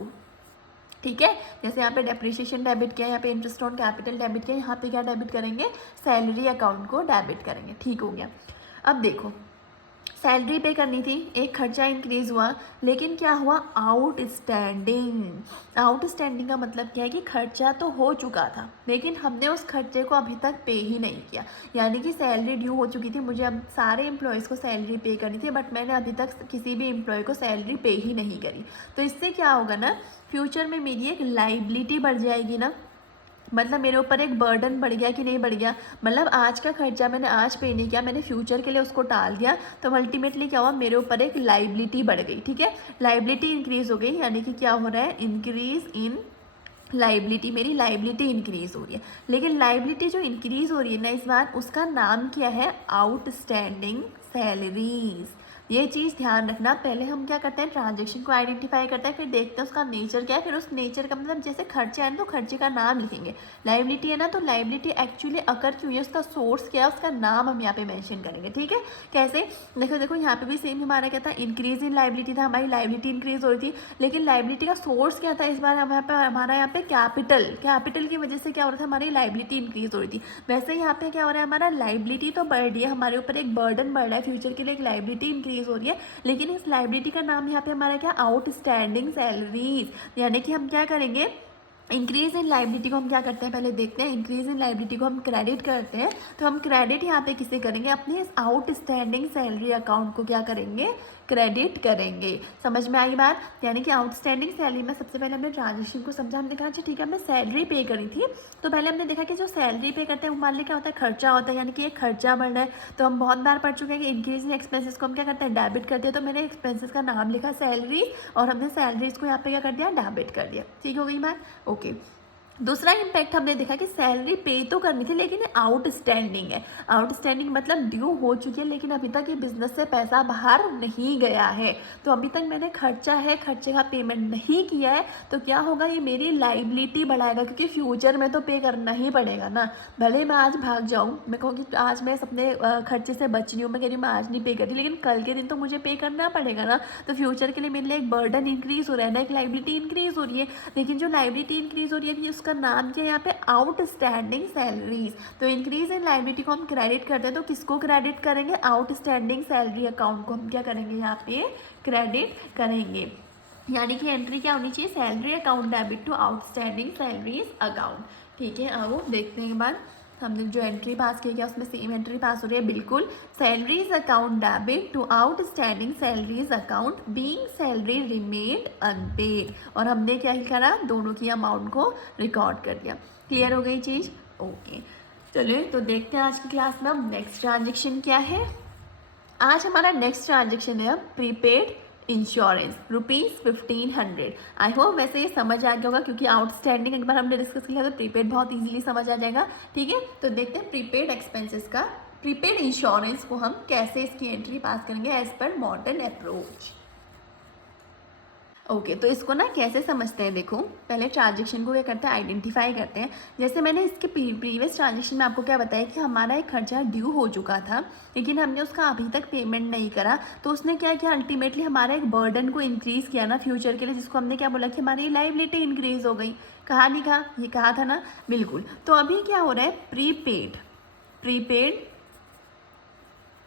ठीक है। जैसे यहाँ पे डेप्रिसिएशन डेबिट किया, यहाँ पे इंटरेस्ट ऑन कैपिटल डेबिट किया, यहाँ पे क्या डेबिट करेंगे, सैलरी अकाउंट को डेबिट करेंगे, ठीक हो गया। अब देखो सैलरी पे करनी थी, एक खर्चा इंक्रीज हुआ, लेकिन क्या हुआ, आउटस्टैंडिंग। आउटस्टैंडिंग का मतलब क्या है कि खर्चा तो हो चुका था लेकिन हमने उस खर्चे को अभी तक पे ही नहीं किया। यानी कि सैलरी ड्यू हो चुकी थी, मुझे अब सारे एम्प्लॉयज़ को सैलरी पे करनी थी, बट मैंने अभी तक किसी भी एम्प्लॉय को सैलरी पे ही नहीं करी। तो इससे क्या होगा ना, फ्यूचर में मेरी एक लाइबिलिटी बढ़ जाएगी ना, मतलब मेरे ऊपर एक बर्डन बढ़ गया कि नहीं बढ़ गया, मतलब आज का खर्चा मैंने आज पे नहीं किया, मैंने फ्यूचर के लिए उसको टाल दिया, तो अल्टीमेटली क्या हुआ, मेरे ऊपर एक लाइबिलिटी बढ़ गई, ठीक है। लाइबिलिटी इंक्रीज हो गई, यानी कि क्या हो रहा है, इंक्रीज इन लाइबिलिटी, मेरी लाइबिलिटी इंक्रीज हो रही है। लेकिन लाइबिलिटी जो इंक्रीज हो रही है ना इस बार, उसका नाम क्या है, आउटस्टैंडिंग सैलरीज। ये चीज़ ध्यान रखना, पहले हम क्या करते हैं, ट्रांजेक्शन को आइडेंटिफाई करते हैं, फिर देखते हैं उसका नेचर क्या है, फिर उस नेचर का मतलब जैसे खर्चे है ना तो खर्चे का नाम लिखेंगे, लाइबिलिटी है ना तो लाइबिलिटी एक्चुअली अकर क्यों है, उसका सोर्स क्या है, उसका नाम हम यहाँ पे मेंशन करेंगे, ठीक है। कैसे, देखो देखो यहाँ पे भी सेम हमारा क्या था, इंक्रीज इन लाइबिलिटी था, हमारी लाइबिलिटी इंक्रीज हो रही थी, लेकिन लाइबिलिटी का सोर्स क्या था इस बार, हम यहाँ पे हमारा यहाँ पे कैपिटल की वजह से क्या हो रहा था, हमारी लाइबिलिटी इंक्रीज हो रही थी। वैसे यहाँ पे क्या हो रहा है, हमारा लाइबिलिटी तो बढ़ रही है, हमारे ऊपर एक बर्डन बढ़ रहा है, फ्यूचर के लिए एक लाइबिलिटी इंक्रीज हो रही है, लेकिन इस लाइबिलिटी का नाम यहाँ पे हमारा क्या, आउटस्टैंडिंग सैलरीज। यानी कि हम क्या करेंगे, इंक्रीज इन लाइबिलिटी को हम क्या करते हैं, पहले देखते हैं, इंक्रीज इन लाइबिलिटी को हम क्रेडिट करते हैं, तो हम क्रेडिट यहाँ पे किसे करेंगे, अपने इस आउटस्टैंडिंग सैलरी अकाउंट को क्या करेंगे, क्रेडिट करेंगे। समझ में आई बात, यानी कि आउटस्टैंडिंग सैलरी में सबसे पहले हमने ट्रांजेक्शन को समझा, हमने कहा अच्छा ठीक है हमने सैलरी पे करी थी, तो पहले हमने देखा कि जो सैलरी पे करते हैं वो मान लिया क्या होता है, खर्चा होता है, यानी कि एक खर्चा बढ़ रहा है। तो हम बहुत बार पढ़ चुके हैं कि इंक्रीज इन एक्सपेंसेस को हम क्या करते हैं, डेबिट करते हैं, तो मैंने एक्सपेंसेस का नाम लिखा सैलरी, और हमने सैलरीज को यहाँ पे क्या कर दिया, डेबिट कर दिया, ठीक हो गई बात, ओके। दूसरा इम्पैक्ट हमने देखा कि सैलरी पे तो करनी थी लेकिन आउटस्टैंडिंग है। आउटस्टैंडिंग मतलब ड्यू हो चुकी है लेकिन अभी तक ये बिजनेस से पैसा बाहर नहीं गया है, तो अभी तक मैंने खर्चा है, खर्चे का पेमेंट नहीं किया है, तो क्या होगा, ये मेरी लाइबिलिटी बढ़ाएगा, क्योंकि फ्यूचर में तो पे करना ही पड़ेगा ना। भले मैं आज भाग जाऊँ, मैं कहूँ कि आज मैं अपने खर्चे से बच रही हूँ, मैं कह रही हूँ मैं आज नहीं पे कर रही, लेकिन कल के दिन तो मुझे पे करना पड़ेगा ना। तो फ्यूचर के लिए मेरे लिए एक बर्डन इंक्रीज हो रहा है ना, एक लाइबिलिटी इंक्रीज हो रही है, लेकिन जो लाइबिलिटी इंक्रीज हो रही है उसका नाम क्या है यहाँ पे, आउटस्टैंडिंग सैलरीज। तो इंक्रीज इन लाइबिलिटी को हम क्रेडिट करते हैं, तो किसको क्रेडिट करेंगे, आउटस्टैंडिंग सैलरी अकाउंट को हम क्या करेंगे, यहाँ पे क्रेडिट करेंगे। यानी कि एंट्री क्या होनी चाहिए, salary account debit to outstanding salaries account, ठीक है। आओ देखते हैं एक बार, हमने जो एंट्री पास की क्या उसमें सेम एंट्री पास हो रही है, बिल्कुल। Salaries account debit to outstanding salaries account being salary remained unpaid, और हमने क्या करा, दोनों की अमाउंट को रिकॉर्ड कर दिया। क्लियर हो गई चीज़, ओके। चलिए तो देखते हैं आज की क्लास में अब नेक्स्ट ट्रांजेक्शन क्या है। आज हमारा नेक्स्ट ट्रांजेक्शन है प्रीपेड इंश्योरेंस ₹1500। आई होप वैसे ये समझ आ गया होगा, क्योंकि आउटस्टैंडिंग एक बार हमने डिस्कस किया तो प्रीपेड बहुत इजीली समझ आ जाएगा, ठीक है। तो देखते हैं प्रीपेड एक्सपेंसेस का, प्रीपेड इंश्योरेंस को हम कैसे इसकी एंट्री पास करेंगे एज पर मॉडर्न अप्रोच। ओके तो इसको ना कैसे समझते हैं, देखो पहले ट्रांजेक्शन को क्या करते हैं, आइडेंटिफाई करते हैं। जैसे मैंने इसके प्रीवियस ट्रांजेक्शन में आपको क्या बताया कि हमारा एक खर्चा ड्यू हो चुका था लेकिन हमने उसका अभी तक पेमेंट नहीं करा, तो उसने क्या किया, अल्टीमेटली हमारा एक बर्डन को इंक्रीज़ किया ना फ्यूचर के लिए, जिसको हमने क्या बोला कि हमारी लाइबिलिटी इंक्रीज़ हो गई। कहा नहीं कहा, ये कहा था ना, बिल्कुल। तो अभी क्या हो रहा है, प्रीपेड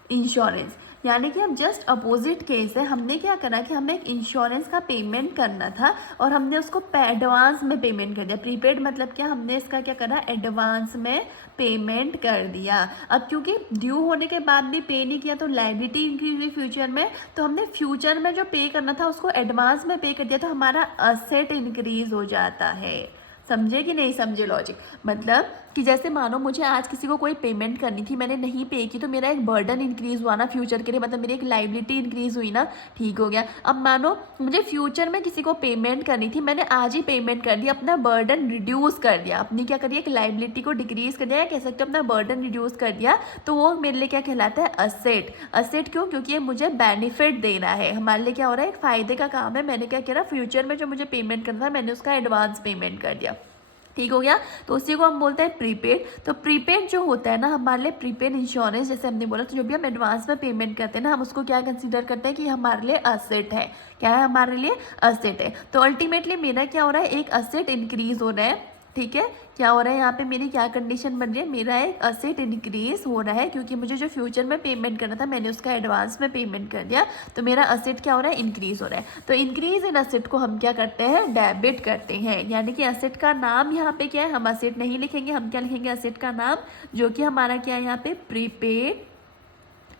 इंश्योरेंस, यानी कि हम जस्ट अपोजिट केस है। हमने क्या करा कि हमें एक इंश्योरेंस का पेमेंट करना था और हमने उसको एडवांस में पेमेंट कर दिया। प्रीपेड मतलब क्या, हमने इसका क्या करा, एडवांस में पेमेंट कर दिया। अब क्योंकि ड्यू होने के बाद भी पे नहीं किया तो लायबिलिटी इंक्रीज हुई फ्यूचर में, तो हमने फ्यूचर में जो पे करना था उसको एडवांस में पे कर दिया, तो हमारा असेट इंक्रीज हो जाता है। समझे कि नहीं समझे लॉजिक? मतलब कि जैसे मानो मुझे आज किसी को कोई पेमेंट करनी थी, मैंने नहीं पे की, तो मेरा एक बर्डन इंक्रीज हुआ ना फ्यूचर के लिए, मतलब मेरी एक लायबिलिटी इंक्रीज हुई ना, ठीक हो गया। अब मानो मुझे फ्यूचर में किसी को पेमेंट करनी थी, मैंने आज ही पेमेंट कर दिया, अपना बर्डन रिड्यूस कर दिया, अपनी क्या करिए, एक लायबिलिटी को डिक्रीज कर दिया, कह सकते हो अपना बर्डन रिड्यूस कर दिया, तो वो मेरे लिए क्या कहलाता है, असेट। असेट क्यों? क्योंकि ये मुझे बेनिफिट दे रहा है, हमारे लिए क्या हो रहा है, एक फायदे का काम है। मैंने क्या करा, फ्यूचर में जो मुझे पेमेंट करना था मैंने उसका एडवांस पेमेंट कर दिया, ठीक हो गया। तो उसी को हम बोलते हैं प्रीपेड। तो प्रीपेड जो होता है ना हमारे लिए, प्रीपेड इंश्योरेंस जैसे हमने बोला, तो जो भी हम एडवांस में पेमेंट करते हैं ना, हम उसको क्या कंसीडर करते हैं कि हमारे लिए असेट है। क्या है हमारे लिए? असेट है। तो अल्टीमेटली मेरा क्या हो रहा है, एक असेट इंक्रीज हो रहा है, ठीक है। क्या हो रहा है यहाँ पे, मेरी क्या कंडीशन बन रही है, मेरा एक असेट इंक्रीज हो रहा है, क्योंकि मुझे जो फ्यूचर में पेमेंट करना था मैंने उसका एडवांस में पेमेंट कर दिया, तो मेरा असेट क्या हो रहा है, इंक्रीज हो रहा है। तो इंक्रीज इन असेट को हम क्या करते हैं, डेबिट करते हैं। यानी कि असेट का नाम यहाँ पे क्या है, हम असेट नहीं लिखेंगे, हम क्या लिखेंगे, असेट का नाम, जो कि हमारा क्या है यहाँ पे, प्रीपेड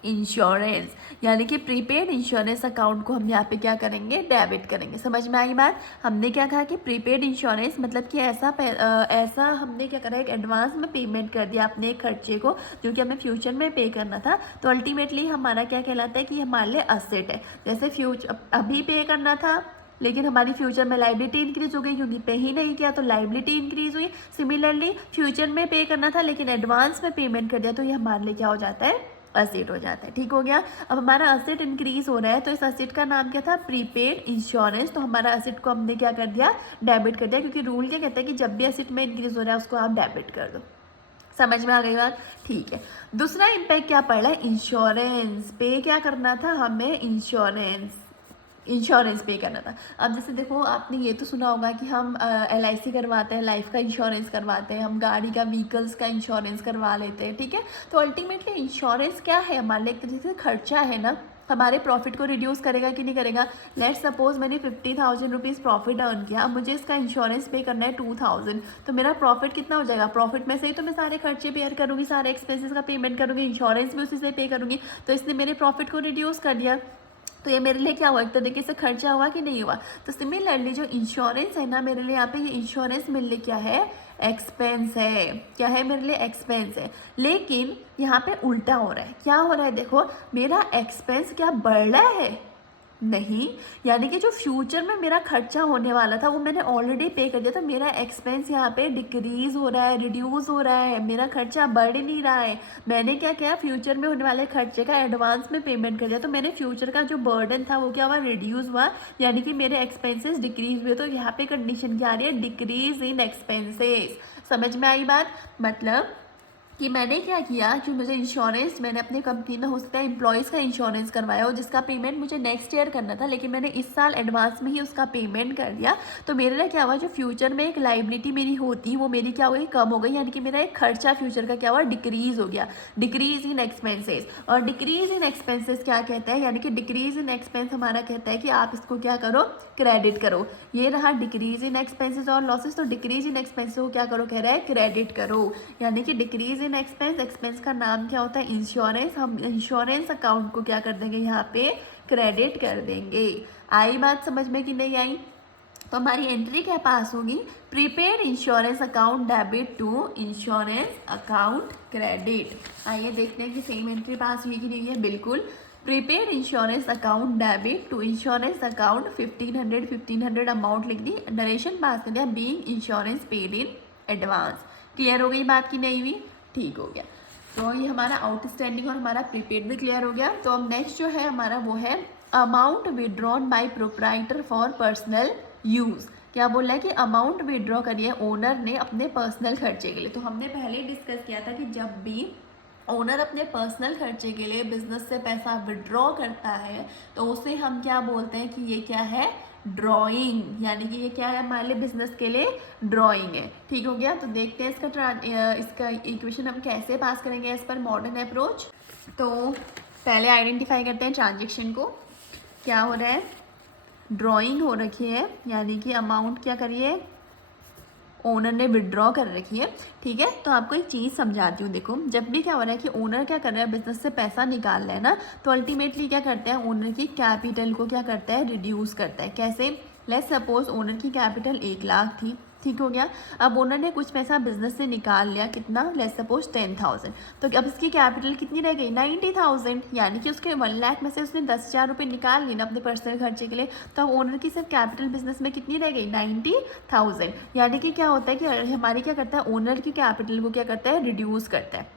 इंश्योरेंस। यानी कि प्रीपेड इंश्योरेंस अकाउंट को हम यहाँ पे क्या करेंगे, डेबिट करेंगे। समझ में आई बात? हमने क्या कहा कि प्रीपेड इंश्योरेंस मतलब कि ऐसा हमने क्या करा, एक एडवांस में पेमेंट कर दिया अपने खर्चे को, जो कि हमें फ्यूचर में पे करना था, तो अल्टीमेटली हमारा क्या कहलाता है कि हमारे लिए असेट है। जैसे फ्यूचर अभी पे करना था लेकिन हमारी फ्यूचर में लायबिलिटी इंक्रीज हो गई, क्योंकि पे ही नहीं किया तो लायबिलिटी इंक्रीज हुई। सिमिलरली फ्यूचर में पे करना था लेकिन एडवांस में पेमेंट कर दिया, तो ये हमारे लिए क्या हो जाता है, असेट हो जाता है, ठीक हो गया। अब हमारा असेट इंक्रीज हो रहा है, तो इस असेट का नाम क्या था, प्रीपेड इंश्योरेंस। तो हमारा असेट को हमने क्या कर दिया, डेबिट कर दिया, क्योंकि रूल क्या कहता है कि जब भी असेट में इंक्रीज हो रहा है उसको आप डेबिट कर दो। समझ में आ गई बात? ठीक है। दूसरा इम्पैक्ट क्या पड़ रहा है, इंश्योरेंस पे क्या करना था हमें, इंश्योरेंस पे करना था। अब जैसे देखो, आपने ये तो सुना होगा कि हम LIC करवाते हैं, लाइफ का इंश्योरेंस करवाते हैं, हम गाड़ी का, व्हीकल्स का इंश्योरेंस करवा लेते हैं, ठीक है। तो अल्टीमेटली इंश्योरेंस क्या है, हमारे लिए एक तरीके से खर्चा है ना, हमारे प्रॉफिट को रिड्यूस करेगा कि नहीं करेगा। लेट्स सपोज मैंने 50,000 रुपीज़ प्रॉफिट अर्न किया, अब मुझे इसका इंश्योरेंस पे करना है 2,000, तो मेरा प्रॉफिट कितना हो जाएगा, प्रॉफिट में से ही तो मैं सारे खर्चे पेयर करूँगी, सारे एक्सपेंसेस का पेमेंट करूँगी, इंश्योरेंस भी उसी से पे करूँगी, तो इसने मेरे प्रॉफिट को रिड्यूस कर दिया, तो ये मेरे लिए क्या हुआ, एक तरीके से खर्चा हुआ कि नहीं हुआ। तो सिमिलरली जो इंश्योरेंस है ना, मेरे लिए यहाँ पे ये इंश्योरेंस मेरे लिए क्या है, एक्सपेंस है। क्या है मेरे लिए, एक्सपेंस है। लेकिन यहाँ पे उल्टा हो रहा है, क्या हो रहा है, देखो मेरा एक्सपेंस क्या बढ़ रहा है, नहीं, यानी कि जो फ्यूचर में मेरा खर्चा होने वाला था वो मैंने ऑलरेडी पे कर दिया, तो मेरा एक्सपेंस यहाँ पे डिक्रीज हो रहा है, रिड्यूस हो रहा है, मेरा खर्चा बढ़ नहीं रहा है। मैंने क्या किया, फ्यूचर में होने वाले खर्चे का एडवांस में पेमेंट कर दिया, तो मैंने फ्यूचर का जो बर्डन था वो क्या हुआ, रिड्यूस हुआ, यानी कि मेरे एक्सपेंसेस डिक्रीज हुए। तो यहाँ पे कंडीशन क्या आ रही है, डिक्रीज इन एक्सपेंसेस। समझ में आई बात? मतलब कि मैंने क्या किया कि मुझे इंश्योरेंस, मैंने अपनी कंपनी में हो सकता है एम्प्लॉयज़ का इंश्योरेंस करवाया हो, जिसका पेमेंट मुझे नेक्स्ट ईयर करना था, लेकिन मैंने इस साल एडवांस में ही उसका पेमेंट कर दिया। तो मेरे लिए क्या हुआ, जो फ्यूचर में एक लायबिलिटी मेरी होती वो मेरी क्या हो गई, कम हो गई, यानी कि मेरा एक खर्चा फ्यूचर का क्या हुआ, डिक्रीज हो गया, डिक्रीज इन एक्सपेंसेस। और डिक्रीज इन एक्सपेंसेस क्या कहता है, यानी कि डिक्रीज इन एक्सपेंस हमारा कहता है कि आप इसको क्या करो, क्रेडिट करो। ये रहा डिक्रीज इन एक्सपेंसेस और लॉसेस, तो डिक्रीज इन एक्सपेंसेस को क्या करो, कह रहा है क्रेडिट करो, यानी कि डिक्रीज इन एक्सपेंस, एक्सपेंस का नाम क्या होता है, इंश्योरेंस। हम इंश्योरेंस अकाउंट को क्या कर देंगे, यहाँ पे क्रेडिट कर देंगे। आई बात समझ में कि नहीं आई? तो हमारी एंट्री क्या पास होगी, prepaid insurance account debit to insurance account credit. आइए देखते हैं कि सेम एंट्री पास हुई कि नहीं है। बिल्कुल, prepaid insurance account debit to insurance account 1500 amount लिख दी, नरेशन पास कर दिया, being insurance paid in advance. Clear हो गई बात की नहीं हुई? ठीक हो गया। तो ये हमारा आउटस्टैंडिंग और हमारा प्रीपेड भी क्लियर हो गया। तो अब नेक्स्ट जो है हमारा वो है amount withdrawn by proprietor for personal use. क्या बोला है कि अमाउंट विड्रॉ करिए ओनर ने अपने पर्सनल खर्चे के लिए। तो हमने पहले ही डिस्कस किया था कि जब भी ओनर अपने पर्सनल खर्चे के लिए बिजनेस से पैसा विड्रॉ करता है तो उसे हम क्या बोलते हैं कि ये क्या है, ड्राइंग, यानी कि ये क्या है हमारे लिए बिजनेस के लिए ड्राइंग है। ठीक हो गया। तो देखते हैं इसका इक्वेशन हम कैसे पास करेंगे एज पर मॉडर्न अप्रोच। तो पहले आइडेंटिफाई करते हैं ट्रांजेक्शन को। क्या हो रहा है, ड्राइंग हो रखी है, यानी कि अमाउंट क्या करिए, ओनर ने विड्रॉ कर रखी है। ठीक है, तो आपको एक चीज़ समझाती हूँ। देखो, जब भी क्या हो रहा है कि ओनर क्या कर रहा है, बिजनेस से पैसा निकाल रहा है ना, तो अल्टीमेटली क्या करता है, ओनर की कैपिटल को क्या करता है, रिड्यूस करता है। कैसे, लेट्स सपोज ओनर की कैपिटल 1 लाख थी, ठीक हो गया। अब ओनर ने कुछ पैसा बिजनेस से निकाल लिया, कितना, लेट्स सपोज 10,000। तो अब इसकी कैपिटल कितनी रह गई, 90,000, यानी कि उसके 1 लाख में से उसने 10,000 रुपये निकाल लिए ना अपने पर्सनल खर्चे के लिए। तो अब ओनर की सिर्फ कैपिटल बिजनेस में कितनी रह गई, 90,000। यानी कि क्या होता है कि हमारी क्या करता है, ओनर की कैपिटल को क्या करता है, रिड्यूस करता है।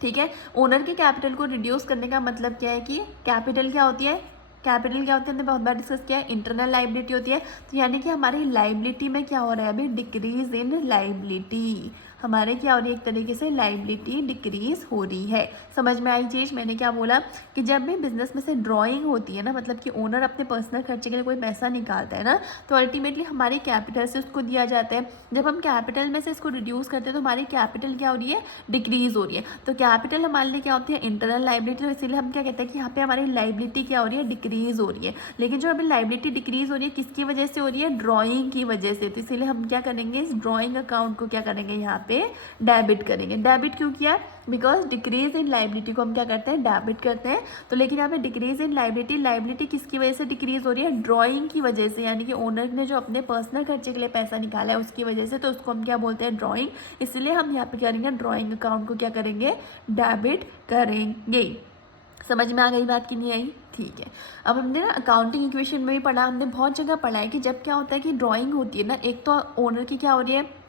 ठीक है, ओनर की कैपिटल को रिड्यूस करने का मतलब क्या है कि कैपिटल क्या होती है, कैपिटल क्या होती है, हमने बहुत बार डिस्कस किया है, इंटरनल लाइबिलिटी होती है। तो यानी कि हमारी लाइबिलिटी में क्या हो रहा है अभी, डिक्रीज इन लाइबिलिटी। हमारे क्या हो रही है, एक तरीके से लाइबिलिटी डिक्रीज हो रही है। समझ में आई चीज़, मैंने क्या बोला कि जब भी बिजनेस में से ड्राइंग होती है ना, मतलब कि ओनर अपने पर्सनल खर्चे के लिए कोई पैसा निकालता है ना, तो अल्टीमेटली हमारी कैपिटल से उसको दिया जाता है। जब हम कैपिटल में से इसको रिड्यूस करते हैं तो हमारी कैपिटल क्या हो रही है, डिक्रीज हो रही है। तो कैपिटल हमारे लिए क्या होती है, इंटरनल लाइबिलिटी। तो इसीलिए हम क्या कहते हैं कि यहाँ पे हमारी लाइबिलिटी क्या हो रही है, डिक्रीज हो रही है। लेकिन जो अभी लाइबिलिटी डिक्रीज हो रही है, किसकी वजह से हो रही है, ड्राइंग की वजह से। तो इसीलिए हम क्या करेंगे, इस ड्राइंग अकाउंट को क्या करेंगे, यहाँ पे डेबिट करेंगे। डेबिट क्यों किया, बिकॉज डिक्रीज इन लाइबिलिटी को हम क्या करते हैं, डेबिट करते हैं। तो लेकिन यहाँ पे डिक्रीज इन लाइबिलिटी, लाइबिलिटी किसकी वजह से डिक्रीज हो रही है, ड्राइंग की वजह से, यानी कि ओनर ने जो अपने पर्सनल खर्चे के लिए पैसा निकाला है उसकी वजह से। तो उसको हम क्या बोलते हैं, ड्राइंग। इसलिए हम यहाँ पे करेंगे, ड्राइंग अकाउंट को क्या करेंगे, डेबिट करेंगे। समझ में आ गई बात कि नहीं आई, ठीक है। अब हमने ना अकाउंटिंग इक्वेशन में भी पढ़ा, हमने बहुत जगह पढ़ा है कि जब क्या होता है कि ड्राइंग होती है ना, एक तो ओनर की क्या हो रही है,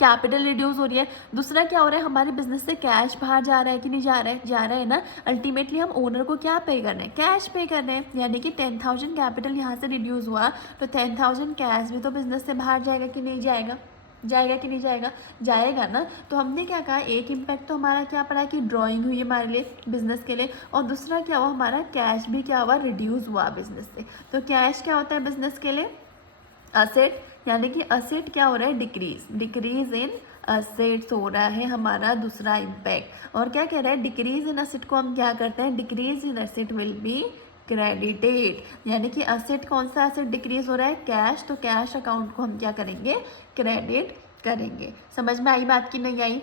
कैपिटल रिड्यूस हो रही है, दूसरा क्या हो रहा है, हमारे बिजनेस से कैश बाहर जा रहा है कि नहीं जा रहा है, जा रहा है ना। अल्टीमेटली हम ओनर को क्या पे कर रहे हैं, कैश पे कर रहे हैं। यानी कि 10,000 कैपिटल यहाँ से रिड्यूस हुआ, तो 10,000 कैश भी तो बिजनेस से बाहर जाएगा कि नहीं जाएगा, जाएगा कि नहीं जाएगा, जाएगा ना। तो हमने क्या कहा, एक इम्पैक्ट तो हमारा क्या पड़ा कि ड्राइंग हुई हमारे लिए, बिजनेस के लिए, और दूसरा क्या हुआ, हमारा कैश भी क्या हुआ, रिड्यूस हुआ बिजनेस से। तो कैश क्या होता है बिजनेस के लिए, असेट, यानी कि असेट क्या हो रहा है, डिक्रीज, डिक्रीज इन असेट्स हो रहा है हमारा दूसरा इम्पैक्ट। और क्या कह रहा है, डिक्रीज इन असेट को हम क्या करते हैं, decrease in asset will be credited. यानी कि असेट, कौन सा असेट डिक्रीज हो रहा है, कैश। तो कैश अकाउंट को हम क्या करेंगे, क्रेडिट करेंगे। समझ में आई बात कि नहीं आई,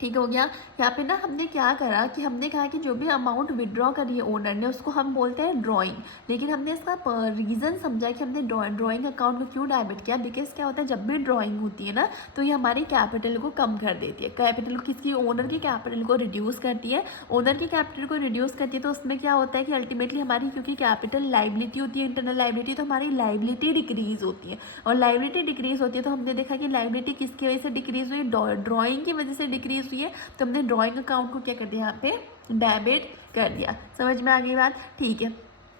ठीक हो गया। यहाँ पे ना हमने क्या करा कि हमने कहा कि जो भी अमाउंट विड्रॉ करी है ओनर ने, उसको हम बोलते हैं ड्राइंग। लेकिन हमने इसका रीज़न समझा कि हमने ड्राइंग अकाउंट को क्यों डेबिट किया, बिकॉज क्या होता है, जब भी ड्राइंग होती है ना, तो ये हमारी कैपिटल को कम कर देती है। कैपिटल को किसकी, ओनर की कैपिटल को रिड्यूस करती है। ओनर की कैपिटल को रिड्यूस करती है तो उसमें क्या होता है कि अल्टीमेटली हमारी, क्योंकि कैपिटल लाइबिलिटी होती है, इंटरनल लाइबिलिटी, तो हमारी लाइबिलिटी डिक्रीज होती है। और लाइबिलिटी डिक्रीज होती है तो हमने देखा कि लाइबिलिटी किसकी वजह से डिक्रीज हुई, ड्राइंग की वजह से डिक्रीज हुई है। तो हमने ड्राइंग अकाउंट को क्या कर दिया, यहाँ पे डेबिट कर दिया। समझ में आ गई बात, ठीक है।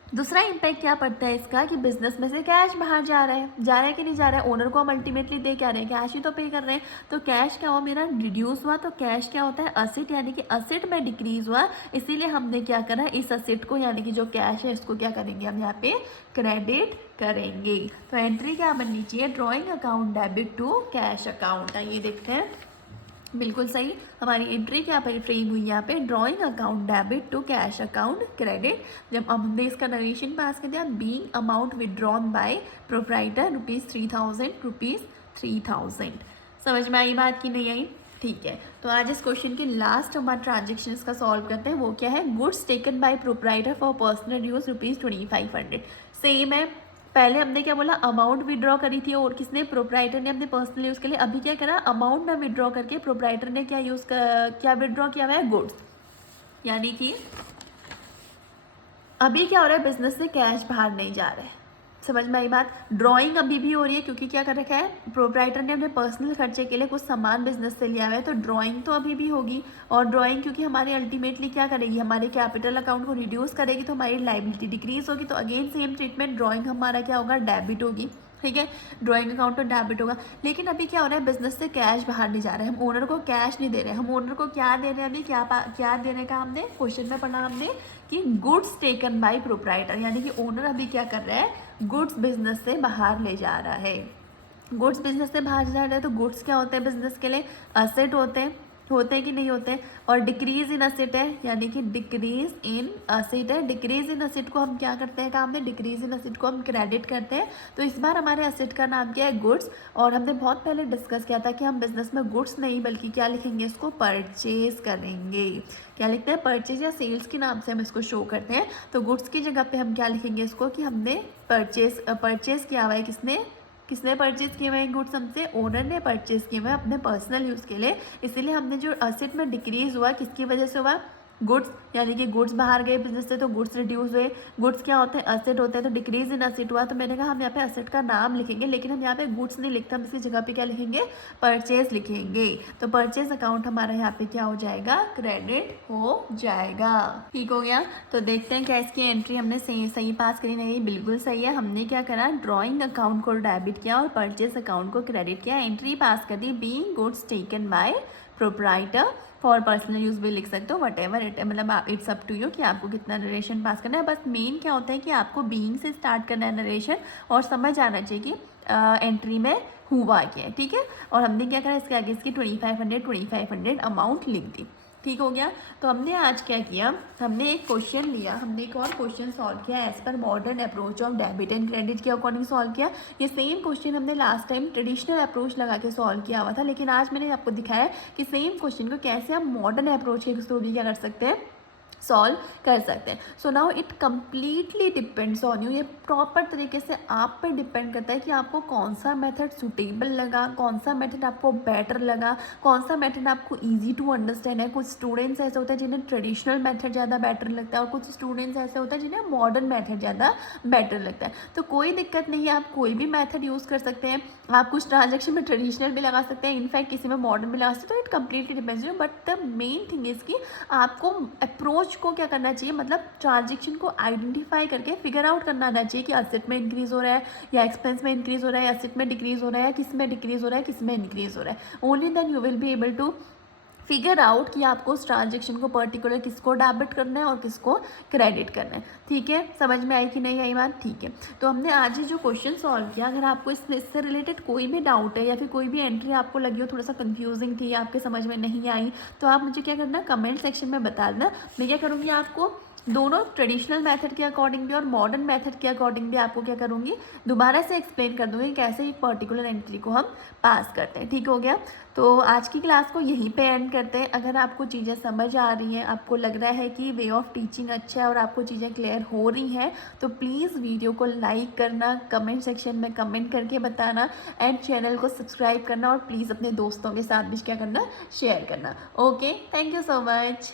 दूसरा इम्पैक्ट क्या पड़ता है इसका कि बिजनेस में से कैश बाहर जा रहा है कि नहीं जा रहा है, ओनर को हम अल्टीमेटली दे क्या रहे हैं, कैश ही तो पे कर रहे हैं। तो कैश क्या हुआ, मेरा रिड्यूस हुआ। तो कैश क्या होता है, असेट, यानी कि असेट में डिक्रीज हुआ। इसीलिए हमने क्या करा, इस असेट को, यानी कि जो कैश है, इसको क्या करेंगे, हम यहाँ पे क्रेडिट करेंगे। तो एंट्री क्या बननी चाहिए, drawing account debit to cash account. आइए देखते हैं, बिल्कुल सही। हमारी एंट्री क्या पर फ्रेम हुई यहाँ पे, drawing account debit to cash account credit. जब हमने इसका नरेशन पास कर दिया, being amount withdrawn by proprietor ₹3,000, ₹3,000। समझ में आई बात कि नहीं आई, ठीक है। तो आज इस क्वेश्चन के लास्ट हमारे ट्रांजेक्शन्स का सॉल्व करते हैं। वो क्या है, goods taken by proprietor for personal use ₹2,500। Same है, पहले हमने क्या बोला, अमाउंट विड्रॉ करी थी, और किसने, प्रोप्राइटर ने अपने पर्सनल यूज़ के लिए। अभी क्या करा, अमाउंट में विड्रॉ करके प्रोप्राइटर ने क्या क्या विड्रॉ किया हुआ है, गुड्स। यानी कि अभी क्या हो रहा है, बिजनेस से कैश बाहर नहीं जा रहा है। समझ में आई बात। ड्राइंग अभी भी हो रही है क्योंकि क्या कर रखा है, प्रोप्राइटर ने अपने पर्सनल खर्चे के लिए कुछ सामान बिजनेस से लिया हुआ है, तो ड्राइंग तो अभी भी होगी। और ड्राइंग क्योंकि हमारे अल्टीमेटली क्या करेगी, हमारे कैपिटल अकाउंट को रिड्यूस करेगी, तो हमारी लाइबिलिटी डिक्रीज होगी। तो अगेन सेम ट्रीटमेंट, ड्राइंग हमारा क्या होगा, डेबिट होगी, ठीक है। ड्राइंग अकाउंट तो डेबिट होगा। लेकिन अभी क्या हो रहा है, बिजनेस से कैश बाहर नहीं जा रहा है, हम ओनर को कैश नहीं दे रहे हैं। हम ओनर को क्या दे रहे हैं, अभी क्या देने का हमने क्वेश्चन में पढ़ा हमने कि गुड्स टेकन बाय प्रोप्राइटर, यानी कि ओनर अभी क्या कर रहा है, गुड्स बिजनेस से बाहर ले जा रहा है। गुड्स बिजनेस से बाहर जा रहा है, तो गुड्स क्या होते हैं बिजनेस के लिए, असेट होते हैं। होते हैं कि नहीं होते हैं। और डिक्रीज इन असेट है, यानी कि डिक्रीज इन असेट है। डिक्रीज इन असेट को हम क्या करते हैं काम में, डिक्रीज इन असेट को हम क्रेडिट करते हैं। तो इस बार हमारे असेट का नाम क्या है, गुड्स। और हमने बहुत पहले डिस्कस किया था कि हम बिजनेस में गुड्स नहीं बल्कि क्या लिखेंगे, इसको परचेज करेंगे। क्या लिखते हैं, परचेज या सेल्स के नाम से हम इसको शो करते हैं। तो गुड्स की जगह पे हम क्या लिखेंगे इसको, कि हमने परचेज किया हुआ है। किसने परचेज किए हुए हैं गुड्स हमसे, ओनर ने परचेज किए हुए हैं अपने पर्सनल यूज़ के लिए। इसीलिए हमने जो असेट में डिक्रीज हुआ किसकी वजह से हुआ, गुड्स, यानी कि गुड्स बाहर गए बिजनेस से तो गुड्स रिड्यूस हुए। गुड्स क्या होते हैं, असेट होते हैं, तो डिक्रीज इन असेट हुआ। तो मैंने कहा हम यहाँ पे असेट का नाम लिखेंगे, लेकिन हम यहाँ पे गुड्स नहीं लिखते, हम इसकी जगह पे क्या लिखेंगे, परचेज लिखेंगे। तो परचेज अकाउंट हमारा यहाँ पे क्या हो जाएगा, क्रेडिट हो जाएगा। ठीक हो गया। तो देखते हैं क्या इसकी एंट्री हमने सही पास करी, नहीं बिल्कुल सही है। हमने क्या करा, ड्रॉइंग अकाउंट को डेबिट किया और परचेज अकाउंट को क्रेडिट किया, एंट्री पास कर दी। Being goods taken by proprietor for personal use भी लिख सकते हो, वट एवर इट, मतलब आप इट्स अप टू यू कि आपको कितना नरेशन पास करना है। बस मेन क्या होता है कि आपको बीइंग से स्टार्ट करना है नरेशन, और समझ आना चाहिए कि एंट्री में हुआ क्या है। ठीक है। और हमने क्या करा, इसके आगे इसकी 2500 अमाउंट लिख दी। ठीक हो गया। तो हमने आज क्या किया, हमने एक क्वेश्चन लिया, हमने एक और क्वेश्चन सॉल्व किया एज पर modern approach of debit and credit के अकॉर्डिंग सॉल्व किया। ये सेम क्वेश्चन हमने लास्ट टाइम ट्रेडिशनल अप्रोच लगा के सॉल्व किया हुआ था, लेकिन आज मैंने आपको दिखाया कि सेम क्वेश्चन को कैसे हम मॉडर्न अप्रोच के थ्रू भी क्या कर सकते हैं, सॉल्व कर सकते हैं। So now it completely depends on you, ये प्रॉपर तरीके से आप पर डिपेंड करता है कि आपको कौन सा मेथड सूटेबल लगा, कौन सा मेथड आपको बेटर लगा, कौन सा मेथड आपको इजी टू अंडरस्टैंड है। कुछ स्टूडेंट्स ऐसे होते हैं जिन्हें ट्रेडिशनल मेथड ज़्यादा बेटर लगता है, और कुछ स्टूडेंट्स ऐसे होते हैं जिन्हें मॉडर्न मेथड ज़्यादा बेटर लगता है। तो कोई दिक्कत नहीं है, आप कोई भी मेथड यूज़ कर सकते हैं। आप कुछ ट्रांजेक्शन में ट्रेडिशनल भी लगा सकते हैं, इनफैक्ट किसी में मॉडर्न भी लगा सकते हैं। तो it completely depends you, but the main thing is कि आपको अप्रोच को क्या करना चाहिए, मतलब ट्रांजेक्शन को आइडेंटिफाई करके फिगर आउट करना आना चाहिए कि असेट में इंक्रीज हो रहा है या एक्सपेंस में इंक्रीज हो रहा है, या असेट में डिक्रीज हो रहा है, या किस में डिक्रीज हो रहा है, किस में इंक्रीज हो रहा है। Only then you will be able to figure out कि आपको उस ट्रांजेक्शन को पर्टिकुलर किसको डेबिट करना है और किसको क्रेडिट करना है। ठीक है, समझ में आई कि नहीं आई बात। ठीक है। तो हमने आज ही जो क्वेश्चन सॉल्व किया, अगर आपको इससे रिलेटेड कोई भी डाउट है या फिर कोई भी एंट्री आपको लगी हो थोड़ा सा कंफ्यूजिंग थी, आपके समझ में नहीं आई, तो आप मुझे क्या करना, कमेंट सेक्शन में बता देना। मैं क्या करूँगी, आपको दोनों ट्रेडिशनल मेथड के अकॉर्डिंग भी और मॉडर्न मेथड के अकॉर्डिंग भी आपको क्या करूँगी, दोबारा से एक्सप्लेन कर दूँगी कैसे एक पर्टिकुलर एंट्री को हम पास करते हैं। ठीक हो गया। तो आज की क्लास को यहीं पे एंड करते हैं। अगर आपको चीज़ें समझ आ रही हैं, आपको लग रहा है कि वे ऑफ टीचिंग अच्छा है और आपको चीज़ें क्लियर हो रही हैं, तो प्लीज़ वीडियो को लाइक करना, कमेंट सेक्शन में कमेंट करके बताना, एंड चैनल को सब्सक्राइब करना, और प्लीज़ अपने दोस्तों के साथ भी क्या करना, शेयर करना। Okay, thank you so much.